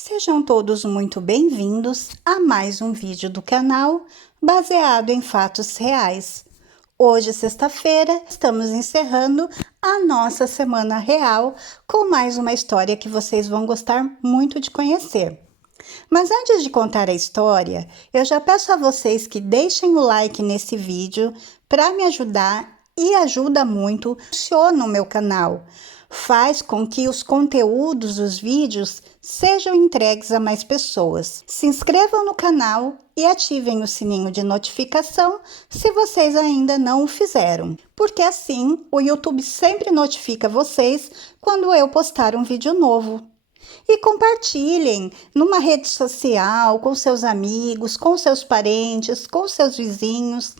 Sejam todos muito bem-vindos a mais um vídeo do canal baseado em fatos reais. Hoje, sexta-feira, estamos encerrando a nossa semana real com mais uma história que vocês vão gostar muito de conhecer. Mas antes de contar a história, eu já peço a vocês que deixem o like nesse vídeo para me ajudar e ajuda muito, funciona o meu canal. Faz com que os conteúdos dos vídeos sejam entregues a mais pessoas. Se inscrevam no canal e ativem o sininho de notificação se vocês ainda não o fizeram, porque assim o YouTube sempre notifica vocês quando eu postar um vídeo novo. E compartilhem numa rede social, com seus amigos, com seus parentes, com seus vizinhos.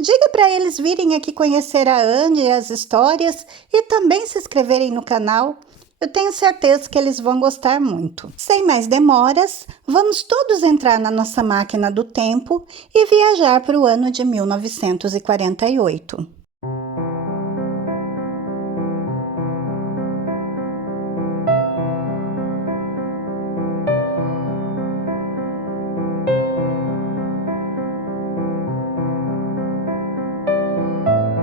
Diga para eles virem aqui conhecer a Andy e as histórias e também se inscreverem no canal. Eu tenho certeza que eles vão gostar muito. Sem mais demoras, vamos todos entrar na nossa máquina do tempo e viajar para o ano de 1948.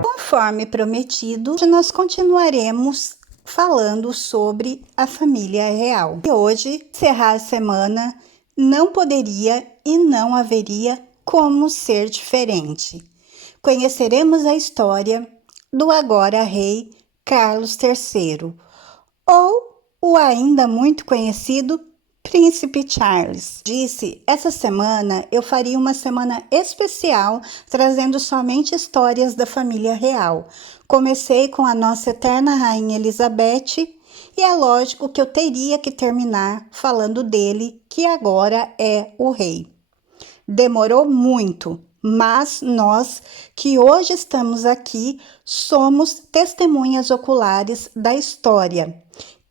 Conforme prometido, nós continuaremos falando sobre a família real. E hoje, encerrar a semana, não poderia e não haveria como ser diferente. Conheceremos a história do agora rei Carlos III, ou o ainda muito conhecido Príncipe Charles. Essa semana eu faria uma semana especial trazendo somente histórias da família real. Comecei com a nossa eterna rainha Elizabeth e é lógico que eu teria que terminar falando dele, que agora é o rei. Demorou muito, mas nós que hoje estamos aqui somos testemunhas oculares da história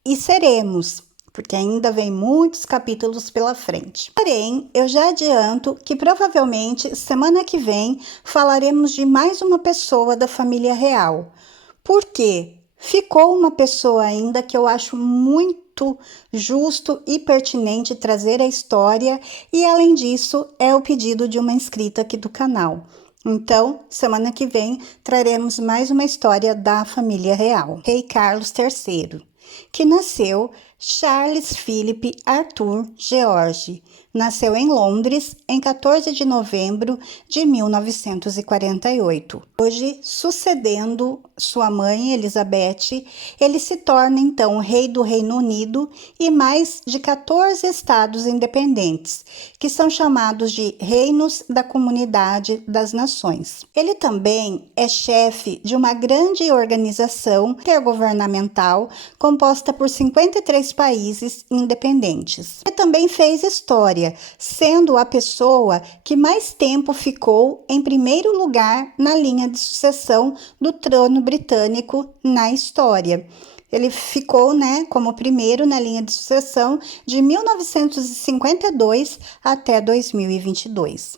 e seremos, porque ainda vem muitos capítulos pela frente. Porém, eu já adianto que provavelmente semana que vem falaremos de mais uma pessoa da família real. Por quê? Ficou uma pessoa ainda que eu acho muito justo e pertinente trazer a história e, além disso, é o pedido de uma inscrita aqui do canal. Então, semana que vem, traremos mais uma história da família real. Rei Carlos III, que nasceu Charles Philip Arthur George. Nasceu em Londres em 14 de novembro de 1948. Hoje, sucedendo sua mãe, Elizabeth, ele se torna então rei do Reino Unido e mais de 14 estados independentes, que são chamados de Reinos da Comunidade das Nações. Ele também é chefe de uma grande organização intergovernamental composta por 53 países independentes. Ele também fez história, sendo a pessoa que mais tempo ficou em primeiro lugar na linha de sucessão do trono britânico na história. Ele ficou, como primeiro na linha de sucessão de 1952 até 2022.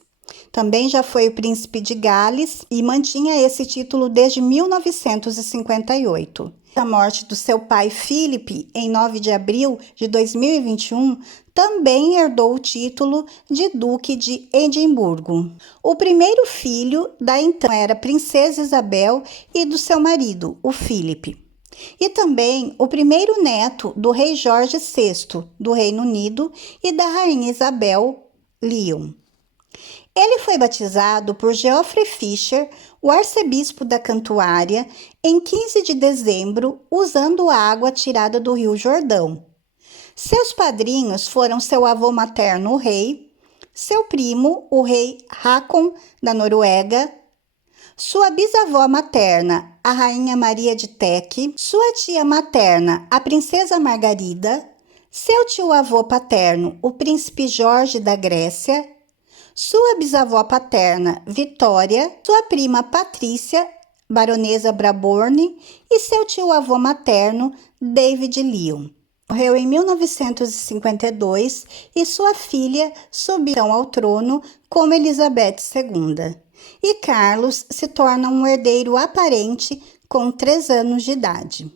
Também já foi o príncipe de Gales e mantinha esse título desde 1958. A morte do seu pai Philip, em 9 de abril de 2021, também herdou o título de Duque de Edimburgo. O primeiro filho da então era Princesa Isabel e do seu marido, o Philip. E também o primeiro neto do rei Jorge VI, do Reino Unido, e da rainha Isabel, Leon. Ele foi batizado por Geoffrey Fisher, o arcebispo da Cantuária, em 15 de dezembro, usando água tirada do Rio Jordão. Seus padrinhos foram seu avô materno, o rei, seu primo, o rei Håkon, da Noruega, sua bisavó materna, a rainha Maria de Teck, sua tia materna, a princesa Margarida, seu tio-avô paterno, o príncipe Jorge da Grécia, sua bisavó paterna, Vitória, sua prima Patrícia, baronesa Brabourne, e seu tio-avô materno, David Leon. Morreu em 1952 e sua filha subiu ao trono como Elizabeth II. E Carlos se torna um herdeiro aparente com 3 anos de idade.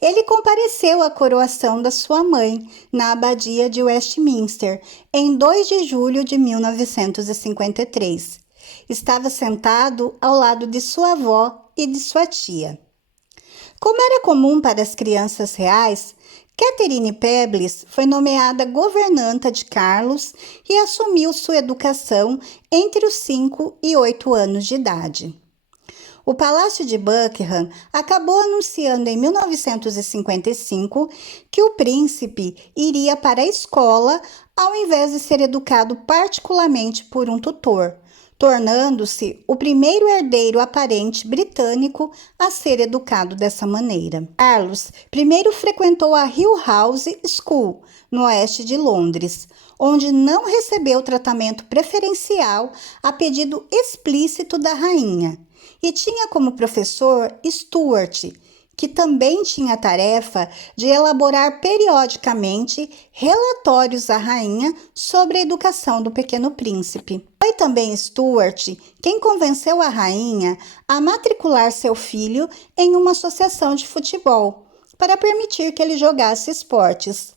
Ele compareceu à coroação da sua mãe na abadia de Westminster em 2 de julho de 1953. Estava sentado ao lado de sua avó e de sua tia. Como era comum para as crianças reais, Catherine Pebles foi nomeada governanta de Carlos e assumiu sua educação entre os 5 e 8 anos de idade. O Palácio de Buckingham acabou anunciando em 1955 que o príncipe iria para a escola ao invés de ser educado particularmente por um tutor, tornando-se o primeiro herdeiro aparente britânico a ser educado dessa maneira. Carlos primeiro frequentou a Hill House School, no oeste de Londres, onde não recebeu tratamento preferencial a pedido explícito da rainha, e tinha como professor Stuart, que também tinha a tarefa de elaborar periodicamente relatórios à rainha sobre a educação do pequeno príncipe. Foi também Stuart quem convenceu a rainha a matricular seu filho em uma associação de futebol, para permitir que ele jogasse esportes.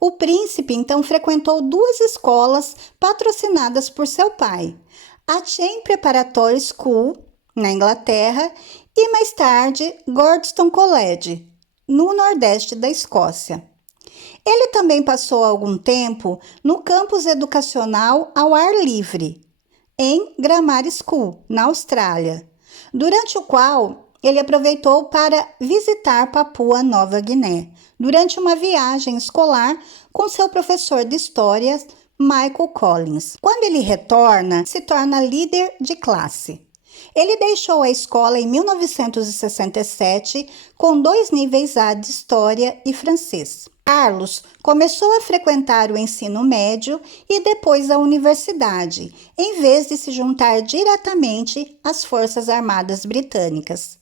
O príncipe então frequentou 2 escolas patrocinadas por seu pai, a Chain Preparatory School, na Inglaterra, e mais tarde Gordon College, no nordeste da Escócia. Ele também passou algum tempo no campus educacional ao ar livre, em Grammar School, na Austrália, durante o qual ele aproveitou para visitar Papua Nova Guiné, durante uma viagem escolar com seu professor de história, Michael Collins. Quando ele retorna, se torna líder de classe. Ele deixou a escola em 1967 com 2 níveis A de História e Francês. Carlos começou a frequentar o ensino médio e depois a universidade, em vez de se juntar diretamente às Forças Armadas Britânicas.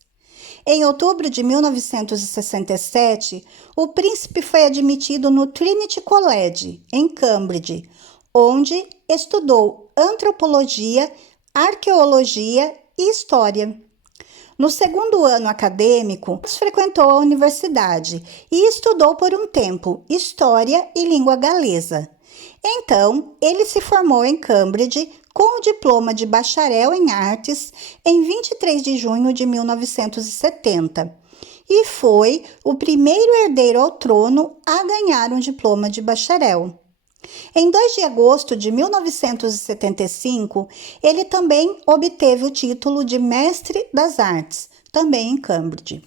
Em outubro de 1967, o príncipe foi admitido no Trinity College, em Cambridge, onde estudou antropologia, arqueologia e história. No segundo ano acadêmico, frequentou a universidade e estudou por um tempo história e língua galesa. Então, ele se formou em Cambridge com o diploma de bacharel em artes em 23 de junho de 1970 e foi o primeiro herdeiro ao trono a ganhar um diploma de bacharel. Em 2 de agosto de 1975, ele também obteve o título de Mestre das Artes, também em Cambridge.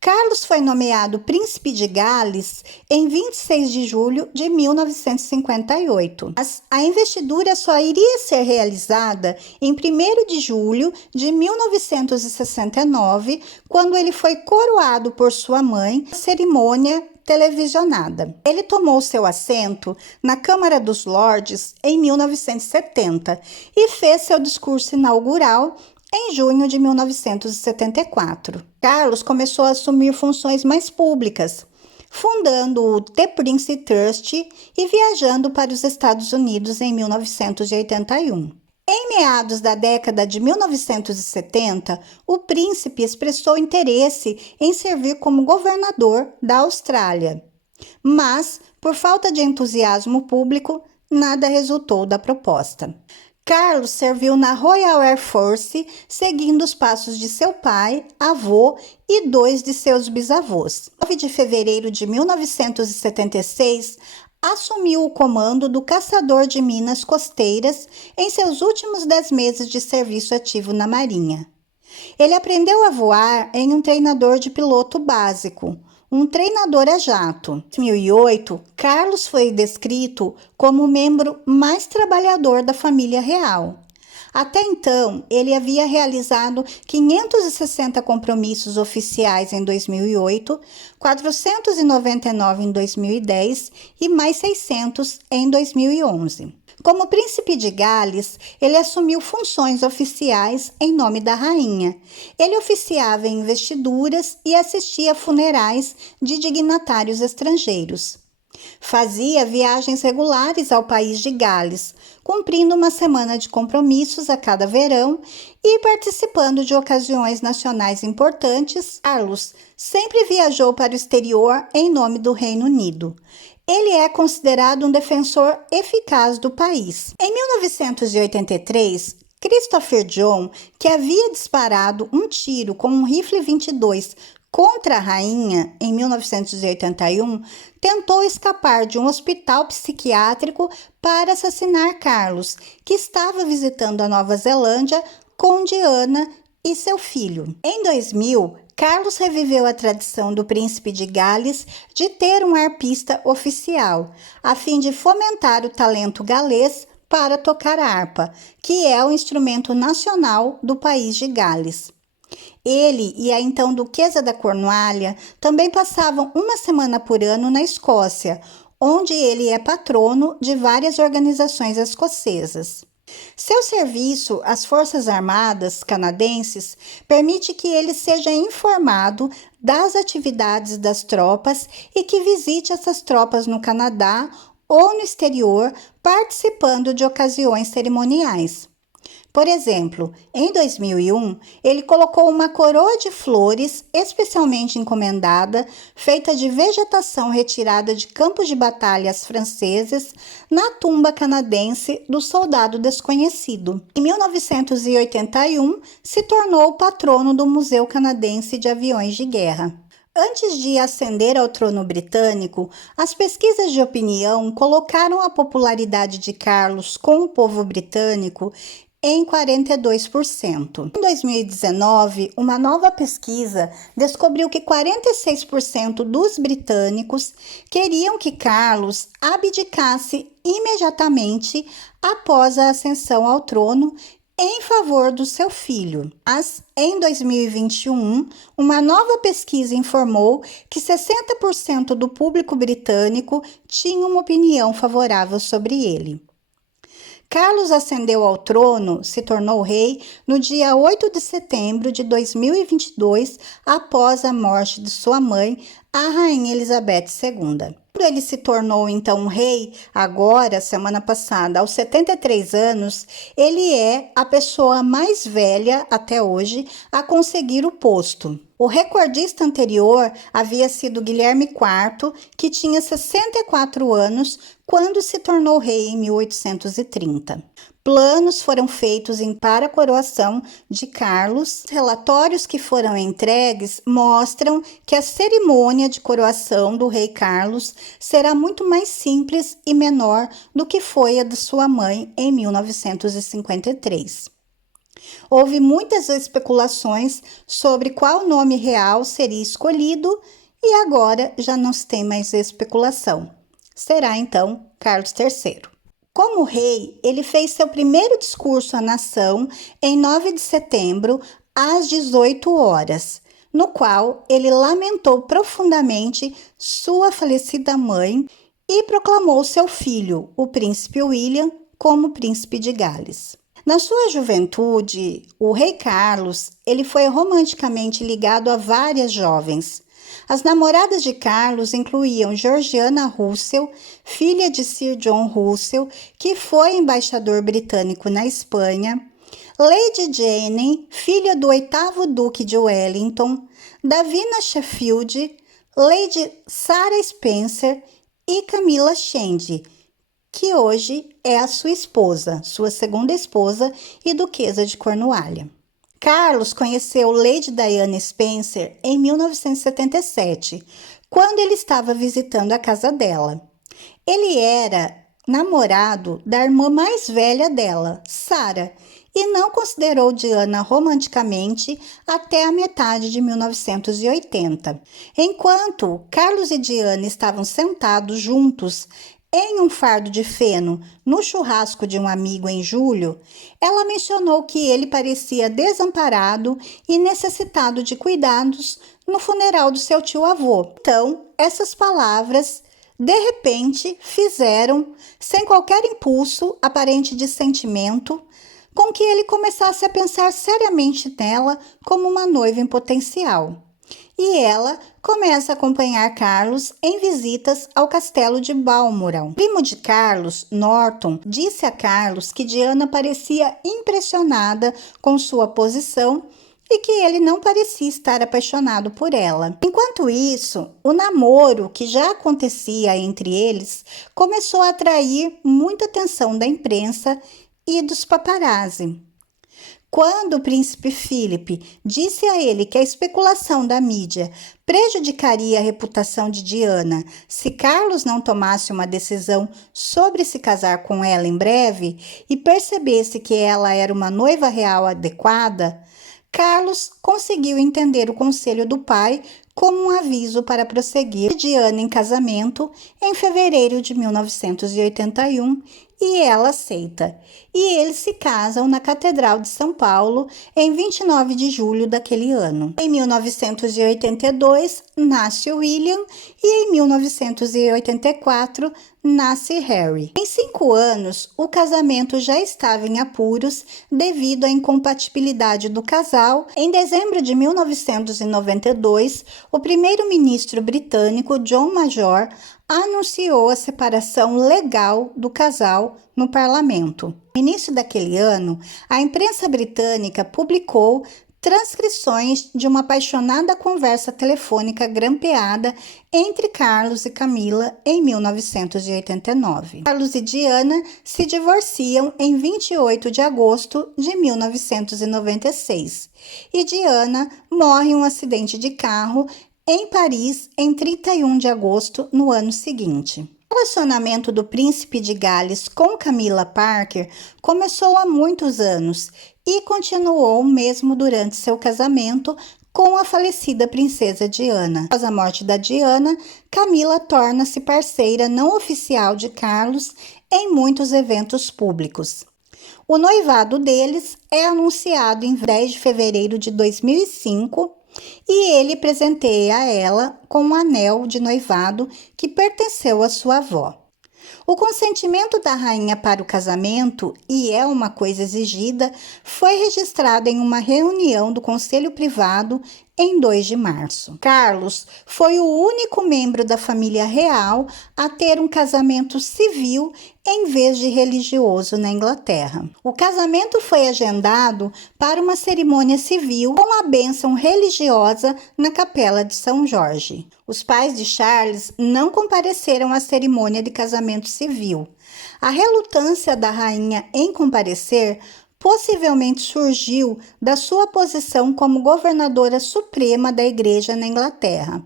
Carlos foi nomeado Príncipe de Gales em 26 de julho de 1958. Mas a investidura só iria ser realizada em 1º de julho de 1969, quando ele foi coroado por sua mãe, na cerimônia televisionada. Ele tomou seu assento na Câmara dos Lordes em 1970 e fez seu discurso inaugural em junho de 1974. Carlos começou a assumir funções mais públicas, fundando o The Prince Trust e viajando para os Estados Unidos em 1981. Em meados da década de 1970, o príncipe expressou interesse em servir como governador da Austrália, mas, por falta de entusiasmo público, nada resultou da proposta. Carlos serviu na Royal Air Force, seguindo os passos de seu pai, avô e 2 de seus bisavôs. Em 9 de fevereiro de 1976, assumiu o comando do caçador de minas costeiras em seus últimos 10 meses de serviço ativo na Marinha. Ele aprendeu a voar em um treinador de piloto básico, um treinador a jato. Em 2008, Carlos foi descrito como o membro mais trabalhador da família real. Até então, ele havia realizado 560 compromissos oficiais em 2008, 499 em 2010 e mais 600 em 2011. Como príncipe de Gales, ele assumiu funções oficiais em nome da rainha. Ele oficiava em investiduras e assistia a funerais de dignatários estrangeiros. Fazia viagens regulares ao país de Gales, cumprindo uma semana de compromissos a cada verão e participando de ocasiões nacionais importantes. Carlos sempre viajou para o exterior em nome do Reino Unido. Ele é considerado um defensor eficaz do país. Em 1983, Christopher John, que havia disparado um tiro com um rifle 22 contra a rainha em 1981, tentou escapar de um hospital psiquiátrico para assassinar Carlos, que estava visitando a Nova Zelândia com Diana e seu filho. Em 2000, Carlos reviveu a tradição do príncipe de Gales de ter um arpista oficial, a fim de fomentar o talento galês para tocar a harpa, que é o instrumento nacional do país de Gales. Ele e a então Duquesa da Cornualha também passavam uma semana por ano na Escócia, onde ele é patrono de várias organizações escocesas. Seu serviço às Forças Armadas canadenses permite que ele seja informado das atividades das tropas e que visite essas tropas no Canadá ou no exterior, participando de ocasiões cerimoniais. Por exemplo, em 2001, ele colocou uma coroa de flores especialmente encomendada, feita de vegetação retirada de campos de batalhas franceses, na tumba canadense do soldado desconhecido. Em 1981, se tornou patrono do Museu Canadense de Aviões de Guerra. Antes de ascender ao trono britânico, as pesquisas de opinião colocaram a popularidade de Carlos com o povo britânico em 42%. Em 2019, uma nova pesquisa descobriu que 46% dos britânicos queriam que Carlos abdicasse imediatamente após a ascensão ao trono em favor do seu filho. Mas, em 2021, uma nova pesquisa informou que 60% do público britânico tinha uma opinião favorável sobre ele. Carlos ascendeu ao trono, se tornou rei, no dia 8 de setembro de 2022, após a morte de sua mãe, a Rainha Elizabeth II. Ele se tornou então rei agora, semana passada, aos 73 anos. Ele é a pessoa mais velha até hoje a conseguir o posto. O recordista anterior havia sido Guilherme IV, que tinha 64 anos quando se tornou rei em 1830. Planos foram feitos para a coroação de Carlos. Relatórios que foram entregues mostram que a cerimônia de coroação do rei Carlos será muito mais simples e menor do que foi a de sua mãe em 1953. Houve muitas especulações sobre qual nome real seria escolhido e agora já não se tem mais especulação. Será então Carlos III. Como rei, ele fez seu primeiro discurso à nação em 9 de setembro, às 18 horas, no qual ele lamentou profundamente sua falecida mãe e proclamou seu filho, o príncipe William, como príncipe de Gales. Na sua juventude, o rei Carlos, ele foi romanticamente ligado a várias jovens. As namoradas de Carlos incluíam Georgiana Russell, filha de Sir John Russell, que foi embaixador britânico na Espanha, Lady Jane, filha do 8º Duque de Wellington, Davina Sheffield, Lady Sarah Spencer e Camilla Shand, que hoje é a sua esposa, sua segunda esposa e duquesa de Cornualha. Carlos conheceu Lady Diana Spencer em 1977, quando ele estava visitando a casa dela. Ele era namorado da irmã mais velha dela, Sarah, e não considerou Diana romanticamente até a metade de 1980. Enquanto Carlos e Diana estavam sentados juntos em um fardo de feno no churrasco de um amigo em julho, ela mencionou que ele parecia desamparado e necessitado de cuidados no funeral do seu tio-avô. Então, essas palavras, de repente, fizeram, sem qualquer impulso aparente de sentimento, com que ele começasse a pensar seriamente nela como uma noiva em potencial. e ela começa a acompanhar Carlos em visitas ao castelo de Balmoral. O primo de Carlos, Norton, disse a Carlos que Diana parecia impressionada com sua posição e que ele não parecia estar apaixonado por ela. Enquanto isso, o namoro que já acontecia entre eles começou a atrair muita atenção da imprensa e dos paparazzi. Quando o príncipe Philip disse a ele que a especulação da mídia prejudicaria a reputação de Diana se Carlos não tomasse uma decisão sobre se casar com ela em breve e percebesse que ela era uma noiva real adequada, Carlos conseguiu entender o conselho do pai como um aviso para prosseguir Diana em casamento em fevereiro de 1981 e ela aceita. E eles se casam na Catedral de São Paulo em 29 de julho daquele ano. Em 1982 nasce William e em 1984 nasce Harry. Em 5 anos, o casamento já estava em apuros devido à incompatibilidade do casal. Em dezembro de 1992, o primeiro-ministro britânico John Major anunciou a separação legal do casal no parlamento. No início daquele ano, a imprensa britânica publicou transcrições de uma apaixonada conversa telefônica grampeada entre Carlos e Camila em 1989. Carlos e Diana se divorciam em 28 de agosto de 1996 e Diana morre em um acidente de carro em Paris em 31 de agosto no ano seguinte. O relacionamento do príncipe de Gales com Camilla Parker começou há muitos anos e continuou mesmo durante seu casamento com a falecida princesa Diana. Após a morte da Diana, Camilla torna-se parceira não oficial de Carlos em muitos eventos públicos. O noivado deles é anunciado em 10 de fevereiro de 2005 e ele presenteia ela com um anel de noivado que pertenceu à sua avó. O consentimento da rainha para o casamento, e é uma coisa exigida, foi registrado em uma reunião do Conselho Privado em 2 de março. Carlos foi o único membro da família real a ter um casamento civil em vez de religioso na Inglaterra. O casamento foi agendado para uma cerimônia civil com a bênção religiosa na Capela de São Jorge. Os pais de Charles não compareceram à cerimônia de casamento civil. A relutância da rainha em comparecer possivelmente surgiu da sua posição como governadora suprema da Igreja na Inglaterra.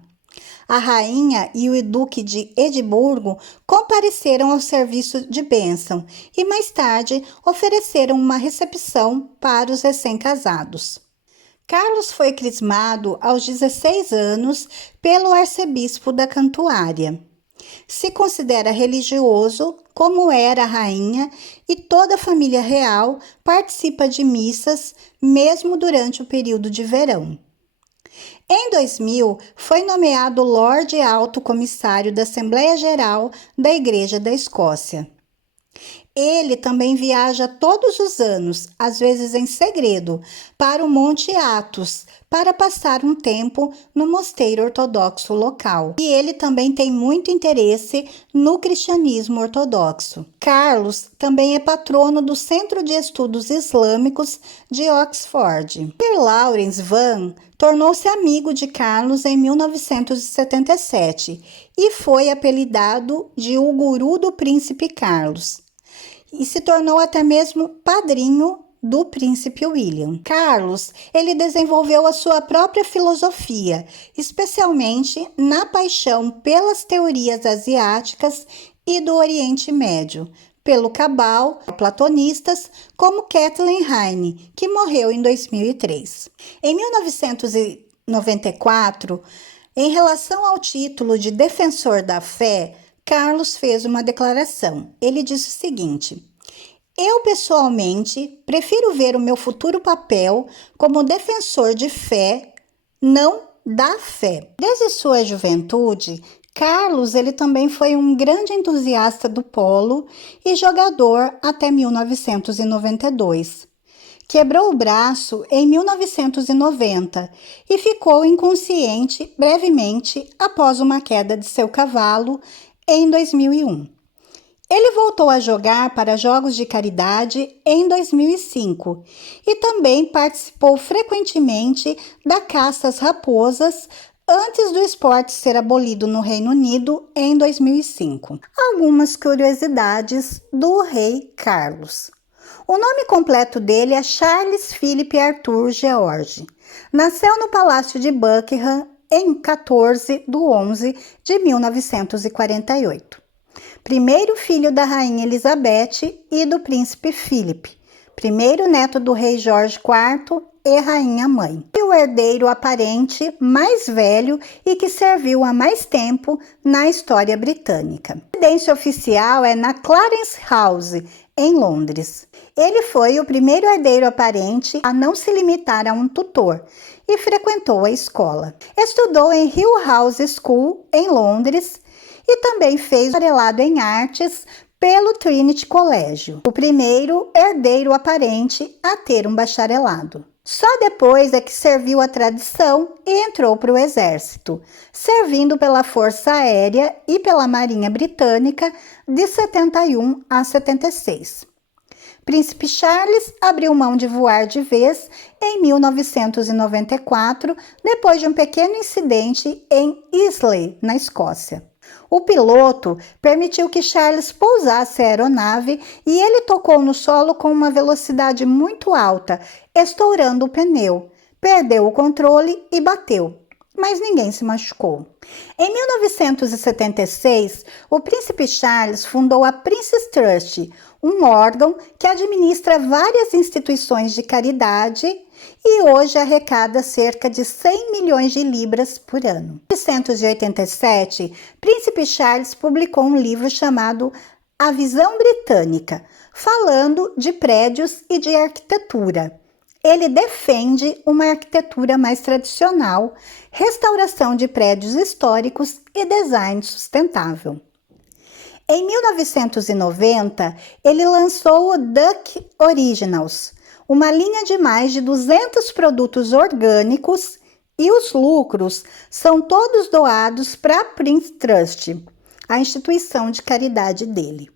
A rainha e o duque de Edimburgo compareceram ao serviço de bênção e mais tarde ofereceram uma recepção para os recém-casados. Carlos foi crismado aos 16 anos pelo arcebispo da Cantuária. Se considera religioso, como era a rainha, e toda a família real participa de missas, mesmo durante o período de verão. Em 2000, foi nomeado Lorde Alto Comissário da Assembleia Geral da Igreja da Escócia. Ele também viaja todos os anos, às vezes em segredo, para o Monte Athos, para passar um tempo no mosteiro ortodoxo local. E ele também tem muito interesse no cristianismo ortodoxo. Carlos também é patrono do Centro de Estudos Islâmicos de Oxford. Sir Lawrence Van tornou-se amigo de Carlos em 1977 e foi apelidado de o Guru do Príncipe Carlos. E se tornou até mesmo padrinho do príncipe William. Carlos, ele desenvolveu a sua própria filosofia, especialmente na paixão pelas teorias asiáticas e do Oriente Médio, pelo cabal, platonistas, como Kathleen Heine, que morreu em 2003. Em 1994, em relação ao título de defensor da fé, Carlos fez uma declaração. Ele disse o seguinte: eu, pessoalmente, prefiro ver o meu futuro papel como defensor de fé, não da fé. Desde sua juventude, Carlos ele também foi um grande entusiasta do polo e jogador até 1992. Quebrou o braço em 1990 e ficou inconsciente brevemente após uma queda de seu cavalo em 2001. Ele voltou a jogar para jogos de caridade em 2005 e também participou frequentemente da caça às raposas antes do esporte ser abolido no Reino Unido em 2005. Algumas curiosidades do rei Carlos. O nome completo dele é Charles Philip Arthur George. Nasceu no Palácio de Buckingham em 14 de 11 de 1948. Primeiro filho da rainha Elizabeth e do príncipe Philip, primeiro neto do rei Jorge IV e rainha mãe. E o herdeiro aparente mais velho e que serviu há mais tempo na história britânica. A residência oficial é na Clarence House, em Londres. Ele foi o primeiro herdeiro aparente a não se limitar a um tutor e frequentou a escola. Estudou em Hill House School, em Londres, e também fez bacharelado em artes pelo Trinity Colégio, o primeiro herdeiro aparente a ter um bacharelado. Só depois é que serviu a tradição e entrou para o exército, servindo pela Força Aérea e pela Marinha Britânica de 71 a 76. Príncipe Charles abriu mão de voar de vez em 1994, depois de um pequeno incidente em Islay, na Escócia. O piloto permitiu que Charles pousasse a aeronave e ele tocou no solo com uma velocidade muito alta, estourando o pneu. Perdeu o controle e bateu, mas ninguém se machucou. Em 1976, o príncipe Charles fundou a Prince's Trust, um órgão que administra várias instituições de caridade e hoje arrecada cerca de 100 milhões de libras por ano. Em 1987, Príncipe Charles publicou um livro chamado A Visão Britânica, falando de prédios e de arquitetura. Ele defende uma arquitetura mais tradicional, restauração de prédios históricos e design sustentável. Em 1990, ele lançou o Duck Originals, uma linha de mais de 200 produtos orgânicos, e os lucros são todos doados para a Prince Trust, a instituição de caridade dele.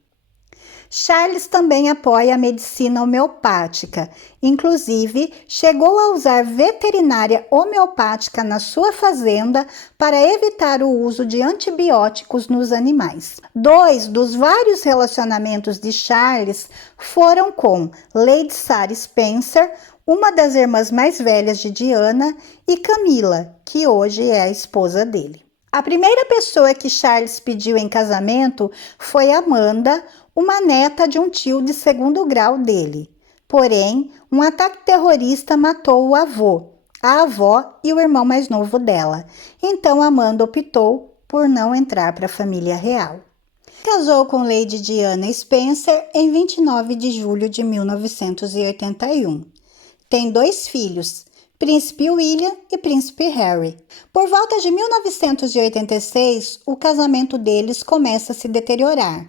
Charles também apoia a medicina homeopática, inclusive chegou a usar veterinária homeopática na sua fazenda para evitar o uso de antibióticos nos animais. 2 dos vários relacionamentos de Charles foram com Lady Sarah Spencer, uma das irmãs mais velhas de Diana, e Camila, que hoje é a esposa dele. A primeira pessoa que Charles pediu em casamento foi Amanda, uma neta de um tio de segundo grau dele. Porém, um ataque terrorista matou o avô, a avó e o irmão mais novo dela. Então, Amanda optou por não entrar para a família real. Casou com Lady Diana Spencer em 29 de julho de 1981. Tem 2 filhos, Príncipe William e Príncipe Harry. Por volta de 1986, o casamento deles começa a se deteriorar,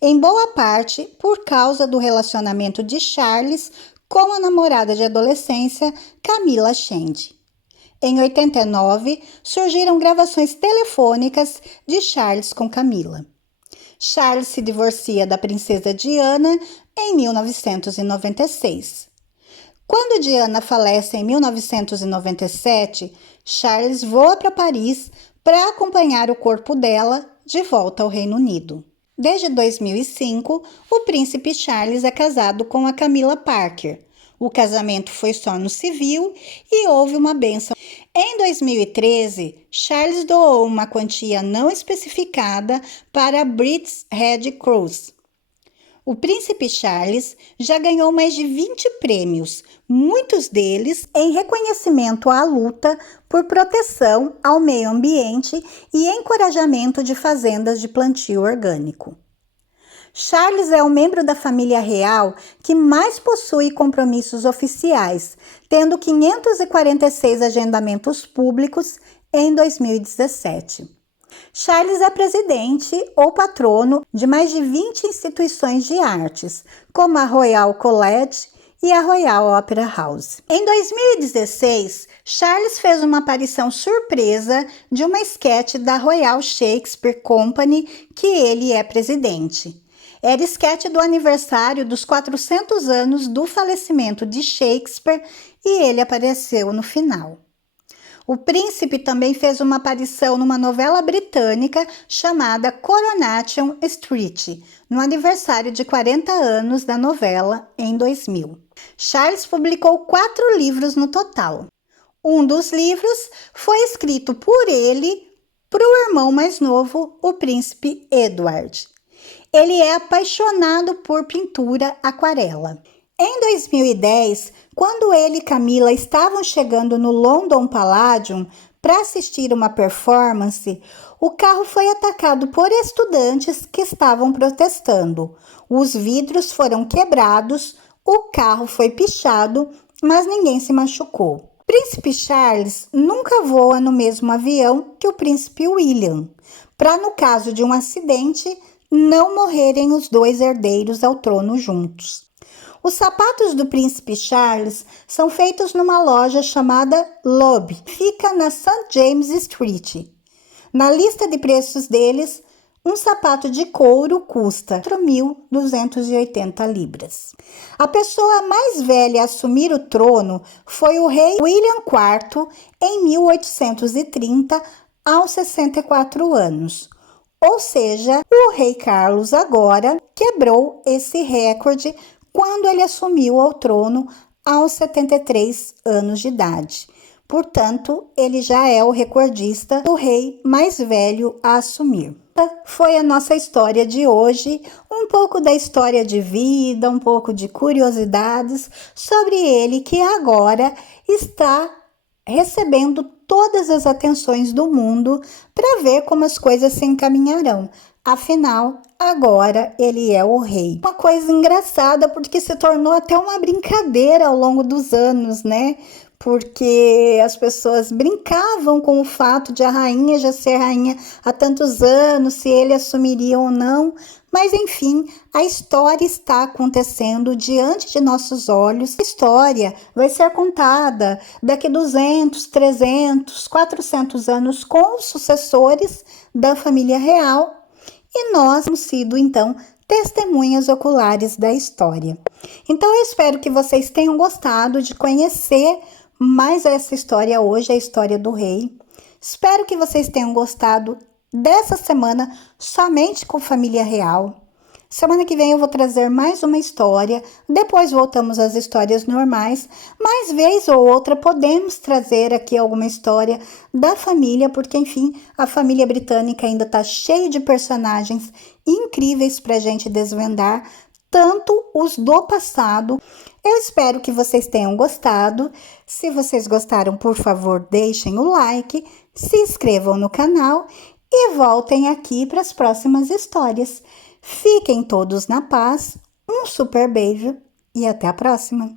em boa parte por causa do relacionamento de Charles com a namorada de adolescência Camilla Shand. Em 89, surgiram gravações telefônicas de Charles com Camilla. Charles se divorcia da princesa Diana em 1996. Quando Diana falece em 1997, Charles voa para Paris para acompanhar o corpo dela de volta ao Reino Unido. Desde 2005, o príncipe Charles é casado com a Camilla Parker. O casamento foi só no civil e houve uma bênção. Em 2013, Charles doou uma quantia não especificada para a British Red Cross. O príncipe Charles já ganhou mais de 20 prêmios, muitos deles em reconhecimento à luta por proteção ao meio ambiente e encorajamento de fazendas de plantio orgânico. Charles é o membro da família real que mais possui compromissos oficiais, tendo 546 agendamentos públicos em 2017. Charles é presidente ou patrono de mais de 20 instituições de artes, como a Royal College e a Royal Opera House. Em 2016, Charles fez uma aparição surpresa de uma esquete da Royal Shakespeare Company que ele é presidente. Era esquete do aniversário dos 400 anos do falecimento de Shakespeare e ele apareceu no final. O príncipe também fez uma aparição numa novela britânica chamada Coronation Street, no aniversário de 40 anos da novela, em 2000. Charles publicou 4 livros no total. Um dos livros foi escrito por ele para o irmão mais novo, o príncipe Edward. Ele é apaixonado por pintura aquarela. Em 2010, quando ele e Camila estavam chegando no London Palladium para assistir uma performance, o carro foi atacado por estudantes que estavam protestando. Os vidros foram quebrados, o carro foi pichado, mas ninguém se machucou. O príncipe Charles nunca voa no mesmo avião que o príncipe William, para, no caso de um acidente, não morrerem os 2 herdeiros ao trono juntos. Os sapatos do príncipe Charles são feitos numa loja chamada Loeb, que fica na St. James Street. Na lista de preços deles, um sapato de couro custa 4.280 libras. A pessoa mais velha a assumir o trono foi o rei William IV em 1830, aos 64 anos. Ou seja, o rei Carlos agora quebrou esse recorde quando ele assumiu ao trono aos 73 anos de idade. Portanto, ele já é o recordista do rei mais velho a assumir. Foi a nossa história de hoje, um pouco da história de vida, um pouco de curiosidades sobre ele que agora está recebendo todas as atenções do mundo para ver como as coisas se encaminharão. Afinal, agora ele é o rei. Uma coisa engraçada, porque se tornou até uma brincadeira ao longo dos anos, né? Porque as pessoas brincavam com o fato de a rainha já ser rainha há tantos anos, se ele assumiria ou não. Mas, enfim, a história está acontecendo diante de nossos olhos. A história vai ser contada daqui 200, 300, 400 anos com os sucessores da família real. E nós temos sido, então, testemunhas oculares da história. Então, eu espero que vocês tenham gostado de conhecer mais essa história hoje, a história do rei. Espero que vocês tenham gostado dessa semana somente com família real. Semana que vem eu vou trazer mais uma história, depois voltamos às histórias normais, mas vez ou outra podemos trazer aqui alguma história da família, porque enfim, a família britânica ainda está cheia de personagens incríveis para a gente desvendar, tanto os do passado. Eu espero que vocês tenham gostado. Se vocês gostaram, por favor, deixem o like, se inscrevam no canal e voltem aqui para as próximas histórias. Fiquem todos na paz, um super beijo e até a próxima!